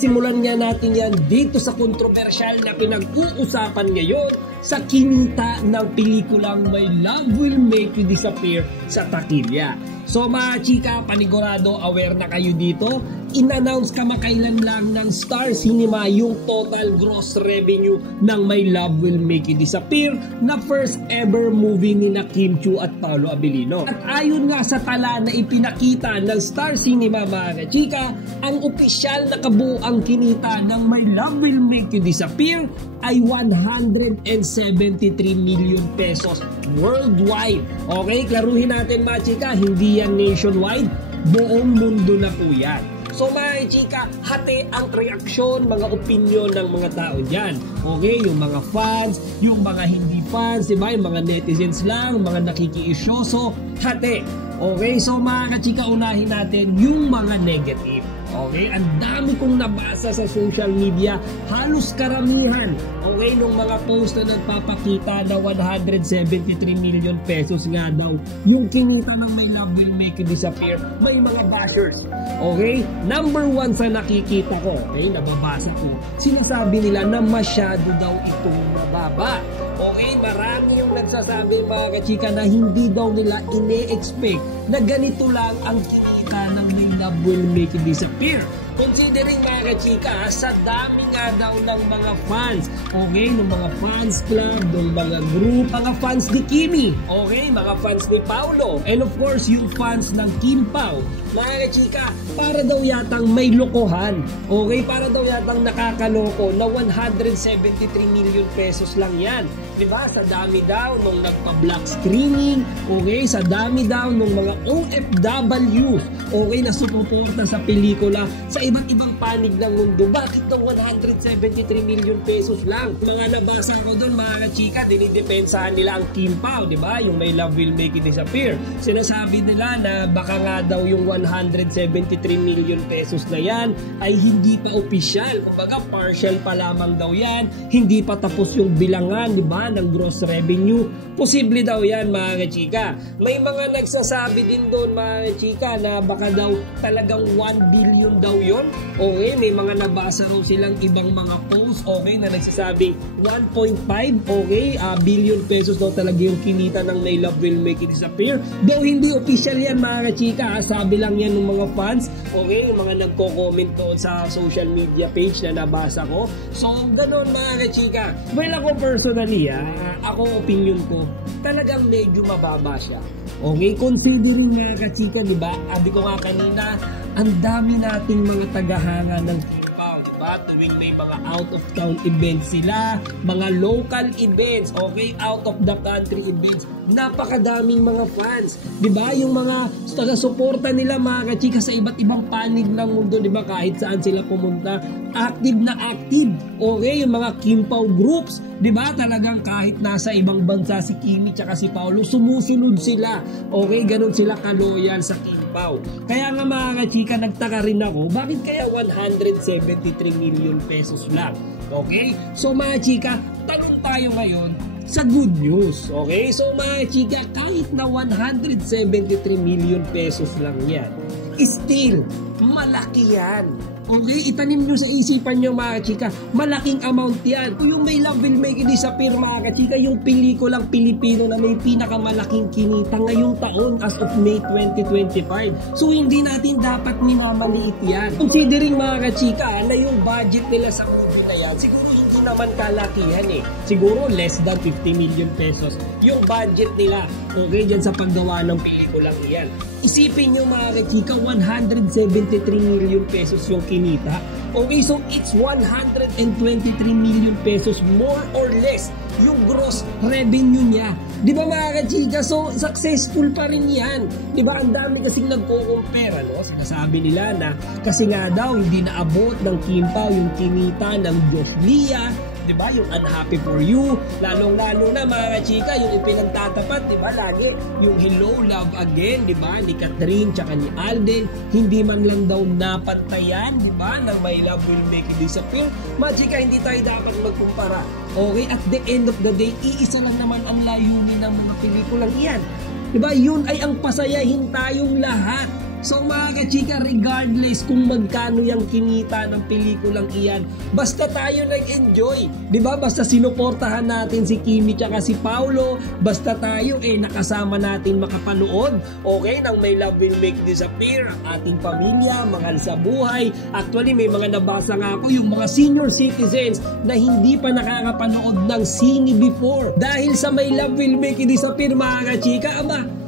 simulan nga natin yan dito sa kontrobersyal na pinag-uusapan ngayon sa kinita ng pelikulang My Love Will Make You Disappear sa takilya. So mga chika, panigurado aware na kayo dito. In-announce kamakailan lang ng Star Cinema yung total gross revenue ng My Love Will Make You Disappear na first ever movie ni na Kim Chiu at Paolo Abilino. At ayon nga sa tala na ipinakita ng Star Cinema mga chika, ang opisyal na kabuang kinita ng My Love Will Make You Disappear ay 173 million pesos worldwide. Okay, klaruhin natin mga chika, hindi yan nationwide, buong mundo na po yan. So mga chika, hati ang reaksyon, mga opinion ng mga tao dyan. Okay, yung mga fans, yung mga hindi fans, diba? Yung mga netizens lang, mga nakikiisyoso, hati. Okay, so mga chika, unahin natin yung mga negative. Okay, ang dami kong nabasa sa social media, halos karamihan, okay, nung mga post na nagpapakita na 173 million pesos nga daw yung kinita ng My Love Will Make You Disappear, may mga bashers. Okay, number one sa nakikita ko, okay, nababasa ko, sinasabi nila na masyado daw itong mababa. Okay, marami yung nagsasabi mga kachika na hindi daw nila ine-expect na ganito lang ang kinita ng My Love Will Make You Disappear. Considering mga kachika, sa dami nga daw ng mga fans, okay, ng mga fans club, ng mga group, mga fans ni Kimi, okay, mga fans ni Paolo, and of course yung fans ng Kim Pao, mga kachika, para daw yatang may lokohan, okay, para daw yatang nakakaloko na 173 million pesos lang yan. Diba? Sa dami daw nung nagpa-black screening, okay, sa dami daw nung mga OFW, okay, na suporta sa pelikula sa iba't ibang panig ng mundo. Bakit ng 173 million pesos lang? Mga nabasa ko doon mga chika, dinidepensahan nila ang Kim Pao, diba? Yung My Love Will Make You Disappear. Sinasabi nila na baka nga daw yung 173 million pesos na yan ay hindi pa opisyal. Kumbaga partial pa lamang daw yan, hindi pa tapos yung bilangan, diba, ng gross revenue. Posible daw yan mga chika. May mga nagsasabi din doon mga chika na baka daw talagang 1 billion daw yon. Okay, may mga nabasa raw silang ibang mga posts, okay, na nagsasabing 1.5, okay, billion pesos daw talaga yung kinita ng My Love Will Make You Disappear. Daw hindi official yan mga chika, sabi lang yan ng mga fans, okay, yung mga nagko-comment doon sa social media page na nabasa ko. So, ganun mga chika. Well, ako personally, ako opinion ko, talagang medyo mababa siya. Okay, considering nga kachika, diba? Sabi ko nga kanina, ang dami nating mga tagahanga ng Kim Pao, diba? Tuwing may mga out of town events sila, mga local events, okay, out of the country events, napakadaming mga fans, diba? Yung mga taga-suporta nila mga kachika sa iba't ibang panig ng mundo, diba? Kahit saan sila pumunta, active na active, okay, yung mga Kim Pao groups, diba? Talagang kahit nasa ibang bansa si Kimi tsaka si Paolo, sumusunod sila, okay, ganun sila kaloyal sa Kim Pao. Kaya nga mga kachika, nagtaka rin ako, bakit kaya 173 million pesos lang? Okay, so mga chika, tanong tayo ngayon sa good news. Okay, so mga chika, kahit na 173 million pesos lang yan, still malaki yan. Okay, itanim nyo sa isipan nyo mga chika, malaking amount yan. Kung yung My Love Will Make You Disappear mga chika, yung pelikulang Pilipino na may pinakamalaking kinita ngayong taon as of May 2025. So hindi natin dapat minamaliit yan. Considering mga chika na yung budget nila sa movie na yan, siguro hindi naman kalakihan eh. Siguro less than 50 million pesos yung budget nila, okay, dyan sa paggawa ng pelikulang yan. Isipin nyo mga chika, 173 million pesos yung kinita. Okay, so it's 123 million pesos more or less yung gross revenue niya. Di ba mga kachika? So, successful pa rin yan. Di ba? Ang dami kasing nagko-compare, ano? Sinasabi nila na kasi nga daw hindi naabot ng Kim Pao yung kinita ng Josh Lia, diba? Yung Unhappy For You, lalong-lalo na mga chika, yung ipinagtatapat, diba? Lagi, yung Hello, Love Again, diba? Ni Catherine, tsaka ni Alden, hindi man lang daw napantayan, diba? Ng My Love Will Make You Disappear. Mga chika, hindi tayo dapat magkumpara. Okay? At the end of the day, iisa lang naman ang layunin ng mga pelikulang iyan. Diba? Yun ay ang pasayahin tayong lahat. So mga kachika, regardless kung magkano yung kinita ng pelikulang iyan, basta tayo nag-enjoy. Diba? Basta sinuportahan natin si Kimi tsaka si Paolo, basta tayo nakasama natin makapanood, okay, nang My Love Will Make Disappear, ang ating pamilya, mahal sa buhay. Actually, may mga nabasa nga ako, yung mga senior citizens na hindi pa nakakapanood ng sine before. Dahil sa My Love Will Make Disappear, mga kachika,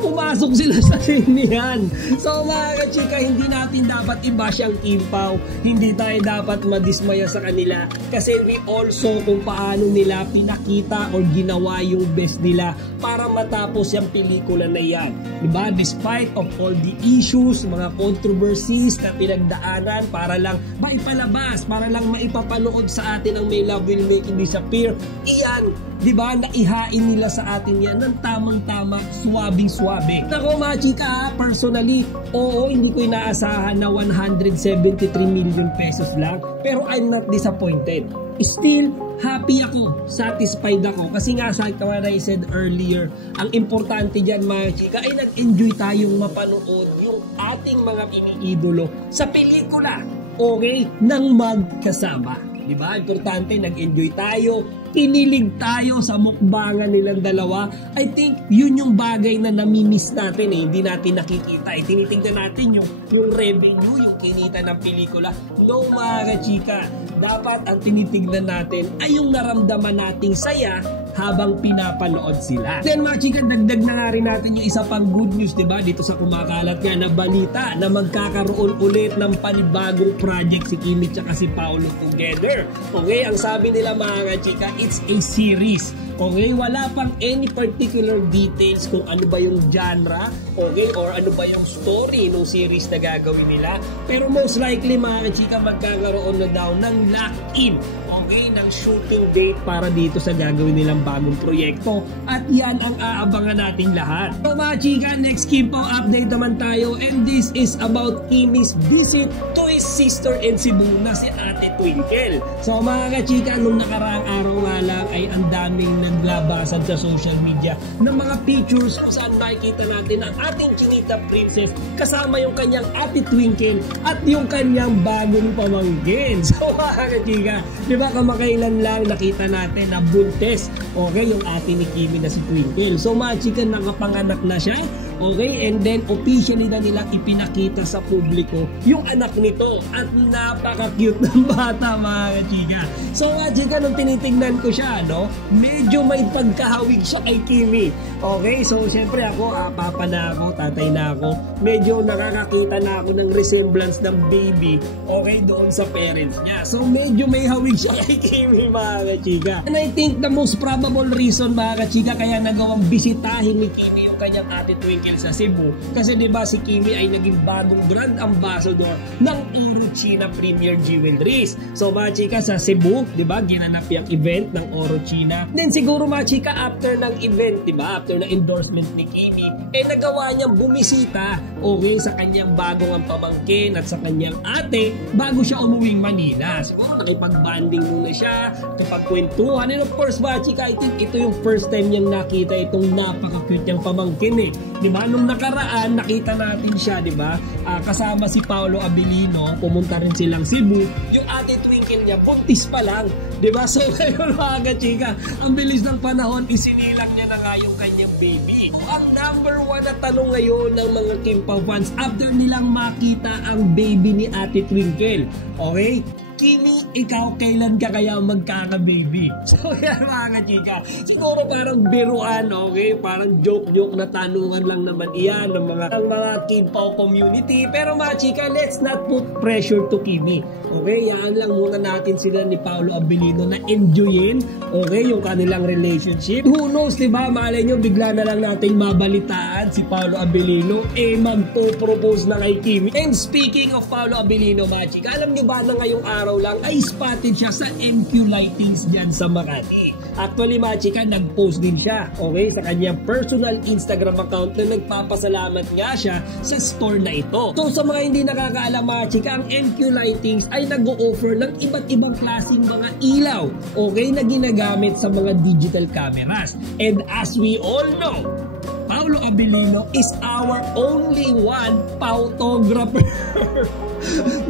pumasok sila sa sinihan. So mga kachika, hindi natin dapat i-bash ang Kim Pao. Hindi tayo dapat madismaya sa kanila kasi we also kung paano nila pinakita o ginawa yung best nila para matapos yung pelikula na yan. Diba? Despite of all the issues, mga controversies na pinagdaanan para lang maipalabas, para lang maipapanood sa atin ang My Love Will Make Disappear. Iyan, diba, naihain nila sa atin yan ng tamang-tama, swabing-swabe. Ako mga chika, personally, oo, hindi ko inaasahan na 173 million pesos lang, pero I'm not disappointed. Still, happy ako, satisfied ako, kasi nga sa what I said earlier, ang importante dyan mga chika ay nag-enjoy tayong mapanood yung ating mga iniidolo sa pelikula, okay, nang magkasama. Diba? Importante, nag-enjoy tayo, kinilig tayo sa mukbangan nilang dalawa. I think yun yung bagay na namimiss natin hindi natin nakikita. Tinitingnan natin yung revenue, yung kinita ng pelikula. No mga kachika, dapat ang tinitignan natin ay yung naramdaman nating saya habang pinapanood sila. Then mga chika, dagdag na nga rin natin yung isa pang good news, diba? Dito sa kumakalat nga na balita na magkakaroon ulit ng panibagong project si Kimi at si Paolo together. Okay, ang sabi nila mga chika, it's a series. Okay, wala pang any particular details kung ano ba yung genre, okay, or ano ba yung story ng series na gagawin nila. Pero most likely mga chika, magkakaroon na daw ng lock-in, okay, ng shooting date para dito sa gagawin nilang bagong proyekto. At yan ang aabangan natin lahat. So mga chika, next Kim Pao update naman tayo, and this is about Kimi's visit to his sister in Cebu na si Ate Twinkle. So mga chika, nung nakaraang araw nga lang ay ang daming naglabasan sa social media ng mga pictures kung saan makikita natin ang ating Chinita Princess kasama yung kanyang Ate Twinkle at yung kanyang bagong pamangkin. So mga chika, diba kamakailan lang nakita natin na buntes, okay, yung ate ni Kimi na si Twinkle. So mga chika, nakapanganak na siya. Okay, and then officially na nilang ipinakita sa publiko yung anak nito at napaka-cute ng bata mga kachika. So mga chika, nung tinitingnan ko siya, no, medyo may pagkahawig siya kay Kimi. Okay, so syempre ako, papa na ako, tatay na ako, medyo nakakakita na ako ng resemblance ng baby, okay, doon sa parents niya. So medyo may hawig siya kay Kimi mga kachika. And I think the most probable reason mga kachika kaya nagawang bisitahin ni Kimi yung kanyang Ate Twinkle sa Cebu kasi diba si Kimi ay naging bagong brand ambassador ng Orochina Premier Jewelries. So mga chika, sa Cebu, diba, ginanap yung event ng Orochina. Then siguro mga chika, after ng event, diba, after ng endorsement ni Kimi, nagawa niyang bumisita, okay, sa kanyang bagong ang pamangkin at sa kanyang ate bago siya umuwing Manila. Siguro nakipag-banding muna siya, nakipagkwentuhan, and of course mga chika, I think ito yung first time niyang nakita itong napaka-cute niyang pamangkin diba? Nung nakaraan, nakita natin siya, diba? Kasama si Paolo Abilino, pumunta rin silang Cebu. Yung Ate Twinkle niya, buntis pa lang, diba? So ngayon mga kachika, ang bilis ng panahon, isinilang niya na nga yung kanyang baby. So, ang number one na tanong ngayon ng mga Kim Pao fans, after nilang makita ang baby ni Ate Twinkle, okay? Kimi, ikaw kailan ka kaya magkaka-baby? So yan mga chika, siguro parang biruan, okay? Parang joke-joke na tanungan lang naman iyan ng mga Kim Pao community. Pero mga chika, let's not put pressure to Kimi. Okay, yan lang muna natin sila ni Paolo Abilino na enjoyin, okay, yung kanilang relationship. Who knows, diba? Malay nyo, bigla na lang nating mabalitaan si Paolo Abilino magpo-propose na kay Kimi. And speaking of Paolo Abilino, mga chika, alam nyo ba na ngayong araw lang ay spotted siya sa MQ Lightings dyan sa Makati. Actually mga chika, nag-post din siya, okay, sa kanyang personal Instagram account na nagpapasalamat nga siya sa store na ito. So sa mga hindi nakakaalam mga chika, ang MQ Lightings ay nag-o-offer ng iba't ibang klaseng mga ilaw, okay, na ginagamit sa mga digital cameras. And as we all know, Paolo Abilino is our only one photographer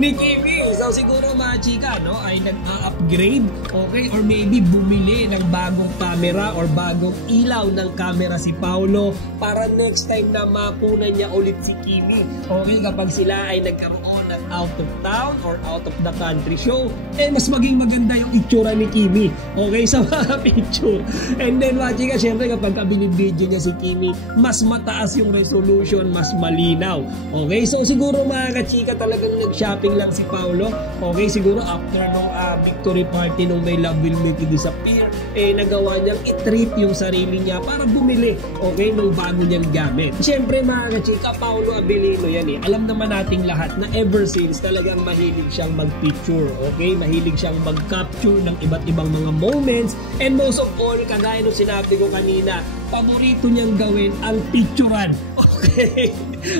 ni Kimi. So siguro mga chika, no, ay nag-upgrade, okay, or maybe bumili ng bagong camera or bagong ilaw ng camera si Paolo para next time na makunan niya ulit si Kimi. Okay, kapag sila ay nagkaroon ng out of town or out of the country show, mas maging maganda yung itsura ni Kimi, okay, sa mga picture. And then mga chika, syempre kapag binibidyo niya si Kimi, mas mataas yung resolution, mas malinaw. Okay, so siguro mga kachika, talagang nag-shopping lang si Paolo. Okay, siguro after nung victory party nung may Love Will Make You Disappear, nagawa niyang i-treat yung sarili niya para bumili, okay, nung bago niyang gamit. Siyempre mga kachika, Paolo Abilino yan Alam naman nating lahat na ever since talagang mahilig siyang mag-picture, okay? Mahilig siyang mag-capture ng iba't ibang mga moments, and most of all, kagaya nung sinabi ko kanina, paborito niyang gawin ang picturean. Okay?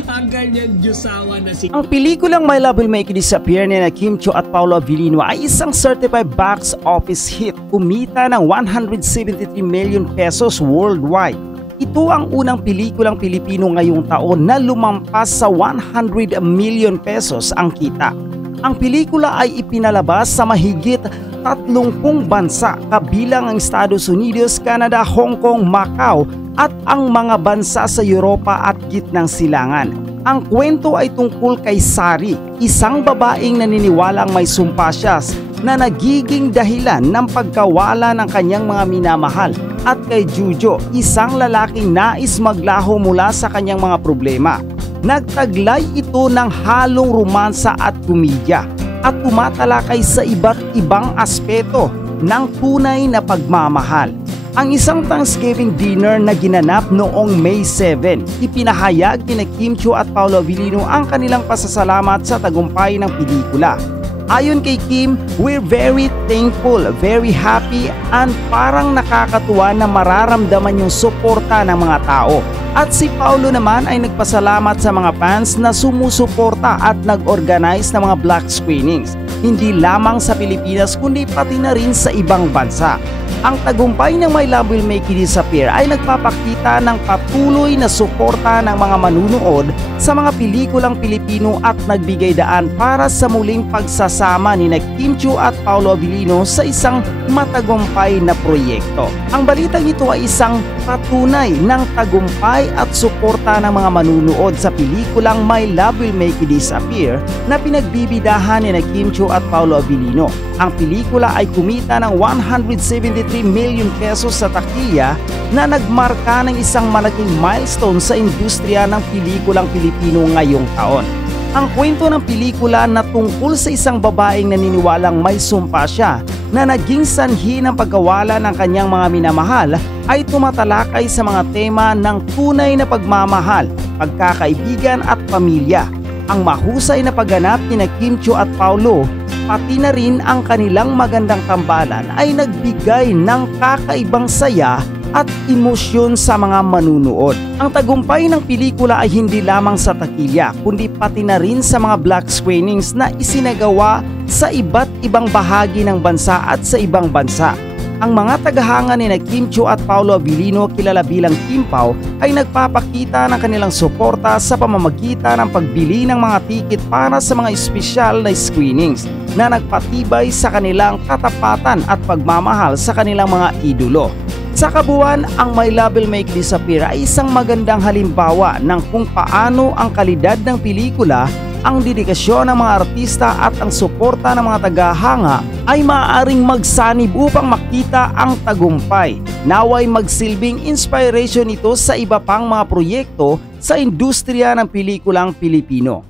Ang kanyang Diyosawa na si... Ang pelikulang My Love Will Make You Disappear ni Kim Chiu at Paolo Abilino ay isang certified box office hit. Kumita ng 173 million pesos worldwide. Ito ang unang pelikulang Pilipino ngayong taon na lumampas sa 100 million pesos ang kita. Ang pelikula ay ipinalabas sa mahigit 30 bansa kabilang ang Estados Unidos, Canada, Hong Kong, Macau at ang mga bansa sa Europa at gitnang silangan. Ang kwento ay tungkol kay Sari, isang babaeng naniniwalang may sumpa siya na nagiging dahilan ng pagkawala ng kanyang mga minamahal, at kay Jujo, isang lalaking nais maglaho mula sa kanyang mga problema. Nagtaglay ito ng halong romansa at komedya at tumatalakay sa iba't ibang aspeto ng tunay na pagmamahal. Ang isang Thanksgiving dinner na ginanap noong May 7, ipinahayag ni Kim Chiu at Paolo Abilino ang kanilang pasasalamat sa tagumpay ng pelikula. Ayon kay Kim, we're very thankful, very happy, and parang nakakatuwa na mararamdaman yung suporta ng mga tao. At si Paolo naman ay nagpasalamat sa mga fans na sumusuporta at nag-organize ng mga black screenings, hindi lamang sa Pilipinas kundi pati na rin sa ibang bansa. Ang tagumpay ng My Love Will Make You Disappear ay nagpapakita ng patuloy na suporta ng mga manunood sa mga pelikulang Pilipino at nagbigay daan para sa muling pagsasama ni Kim Chiu at Paolo Abilino sa isang matagumpay na proyekto. Ang balitang ito ay isang patunay ng tagumpay at suporta ng mga manunood sa pelikulang My Love Will Make You Disappear na pinagbibidahan ni Kim Chiu at Paolo Abilino. Ang pelikula ay kumita ng 173 million pesos sa takilya na nagmarka ng isang malaking milestone sa industriya ng pelikulang Pilipino ngayong taon. Ang kwento ng pelikula na tungkol sa isang babaeng naniniwalang may sumpa siya na naging sanhi ng pagkawala ng kanyang mga minamahal ay tumatalakay sa mga tema ng tunay na pagmamahal, pagkakaibigan at pamilya. Ang mahusay na pagganap ni Kim Chiu at Paolo, pati na rin ang kanilang magandang tambalan ay nagbigay ng kakaibang saya at emosyon sa mga manunood. Ang tagumpay ng pelikula ay hindi lamang sa takilya kundi pati na rin sa mga black screenings na isinagawa sa iba't ibang bahagi ng bansa at sa ibang bansa. Ang mga tagahanga ni Kim Chiu at Paolo Abilino, kilala bilang Kim Pao, ay nagpapakita ng kanilang suporta sa pamamagitan ng pagbili ng mga tiket para sa mga espesyal na screenings na nagpatibay sa kanilang katapatan at pagmamahal sa kanilang mga idolo. Sa kabuuan, ang My Love Will Make You Disappear ay isang magandang halimbawa ng kung paano ang kalidad ng pelikula, ang dedikasyon ng mga artista at ang suporta ng mga tagahanga ay maaaring magsanib upang makita ang tagumpay. Naway magsilbing inspiration ito sa iba pang mga proyekto sa industriya ng pelikulang Pilipino.